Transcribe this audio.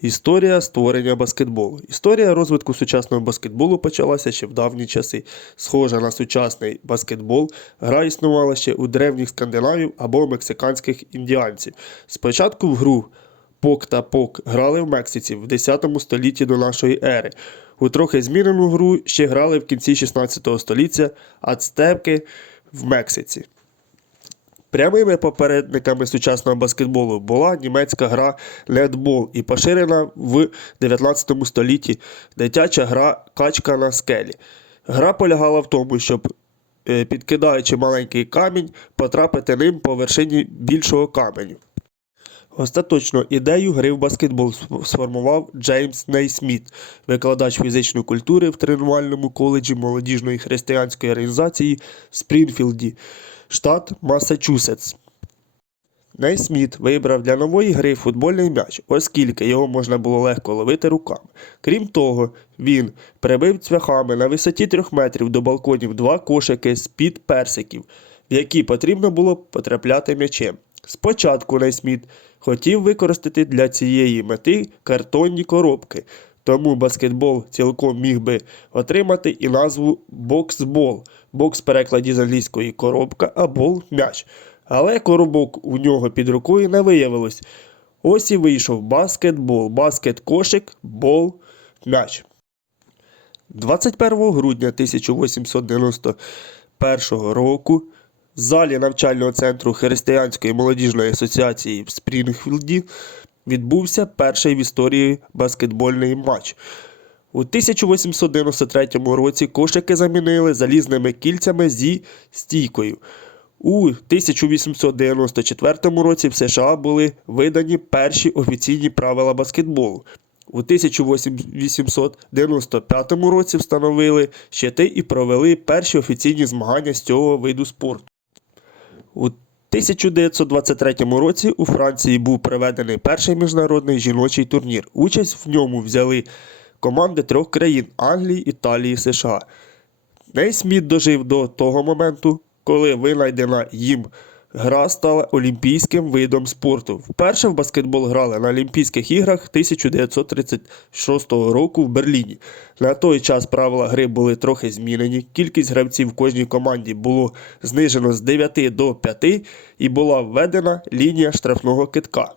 Історія створення баскетболу. Історія розвитку сучасного баскетболу почалася ще в давні часи. Схожа на сучасний баскетбол, гра існувала ще у древніх скандинавів або мексиканських індіанців. Спочатку в гру пок та пок грали в Мексиці в 10 столітті до нашої ери. У трохи змінену гру ще грали в кінці 16 століття ацтеки в Мексиці. Прямими попередниками сучасного баскетболу була німецька гра ледбол і поширена в 19 столітті дитяча гра качка на скелі. Гра полягала в тому, щоб е, підкидаючи маленький камінь, потрапити ним по вершині більшого каменю. Остаточно ідею гри в баскетбол сформував Джеймс Нейсміт, викладач фізичної культури в тренувальному коледжі молодіжної християнської організації Спрінфілді, штат Массачусетс. Нейсміт вибрав для нової гри футбольний м'яч, оскільки його можна було легко ловити руками. Крім того, він прибив цвяхами на висоті трьох метрів до балконів два кошики з-під персиків, в які потрібно було потрапляти м'ячем. Спочатку Нейсміт хотів використати для цієї мети картонні коробки, тому баскетбол цілком міг би отримати і назву боксбол. Бокс в перекладі з англійської коробка, а бол м'яч. Але коробок у нього під рукою не виявилось. Ось і вийшов баскетбол, баскет кошик, бол, м'яч. 21 грудня 1891 року в залі навчального центру Християнської молодіжної асоціації в Спрінгфілді відбувся перший в історії баскетбольний матч. У 1893 році кошики замінили залізними кільцями зі стійкою. У 1894 році в США були видані перші офіційні правила баскетболу. У 1895 році встановили щити і провели перші офіційні змагання з цього виду спорту. У 1923 році у Франції був проведений перший міжнародний жіночий турнір. Участь в ньому взяли команди трьох країн Англії, Італії, США. Нейсміт дожив до того моменту, коли винайдена їм гра стала олімпійським видом спорту. Вперше в баскетбол грали на Олімпійських іграх 1936 року в Берліні. На той час правила гри були трохи змінені. Кількість гравців в кожній команді було знижено з 9 до 5 і була введена лінія штрафного китка.